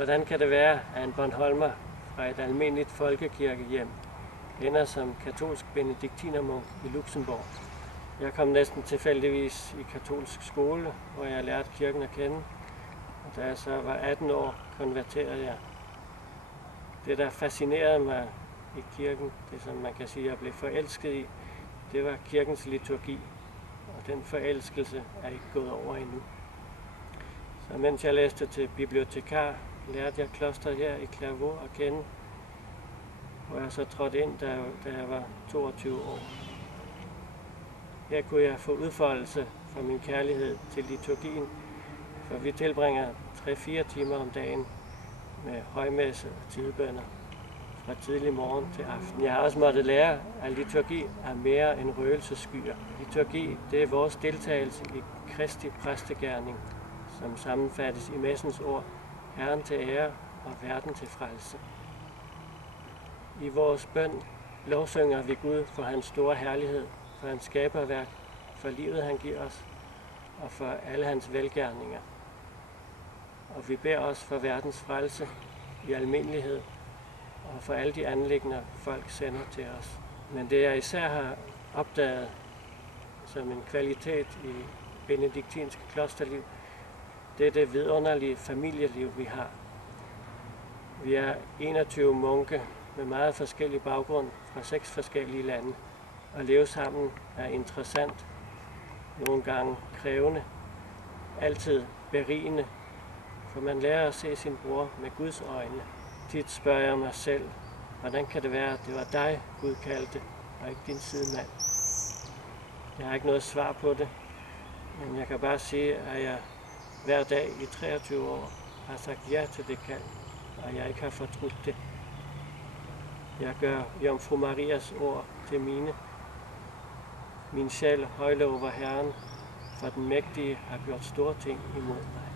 Hvordan kan det være, at en bornholmer fra et almindeligt folkekirkehjem ender som katolsk benediktinermunk i Luxembourg? Jeg kom næsten tilfældigvis i katolsk skole, hvor jeg lærte kirken at kende. Og da jeg så var 18 år, konverterede jeg. Det, der fascinerede mig i kirken, det som man kan sige, jeg blev forelsket i, det var kirkens liturgi. Og den forelskelse er ikke gået over endnu. Så mens jeg læste til bibliotekar, lærte jeg klosteret her i Clairvaux at kende, hvor jeg så trådte ind, da jeg var 22 år. Her kunne jeg få udfoldelse for min kærlighed til liturgien, for vi tilbringer 3-4 timer om dagen med højmesse og tidebønner fra tidlig morgen til aften. Jeg har også måttet lære, at liturgi er mere end røgelsesskyer. Liturgi, det er vores deltagelse i Kristi præstegerning, som sammenfattes i messens ord, Herren til ære og verden til frelse. I vores bøn lovsynger vi Gud for hans store herlighed, for hans skaberværk, for livet han giver os, og for alle hans velgerninger. Og vi beder også for verdens frelse i almindelighed, og for alle de anliggender, folk sender til os. Men det jeg især har opdaget som en kvalitet i benediktinsk klosterliv, det er det vidunderlige familieliv, vi har. Vi er 21 munke med meget forskellig baggrund fra 6 forskellige lande. At leve sammen er interessant, nogle gange krævende, altid berigende, for man lærer at se sin bror med Guds øjne. Tit spørger jeg mig selv, hvordan kan det være, at det var dig, Gud kaldte, og ikke din sidemand? Jeg har ikke noget svar på det, men jeg kan bare sige, at jeg hver dag i 23 år har sagt ja til det kald, og jeg ikke har fortrudt det. Jeg gør Jomfru Marias ord til mine. Min sjæl højlover Herren, for den mægtige har gjort store ting imod mig.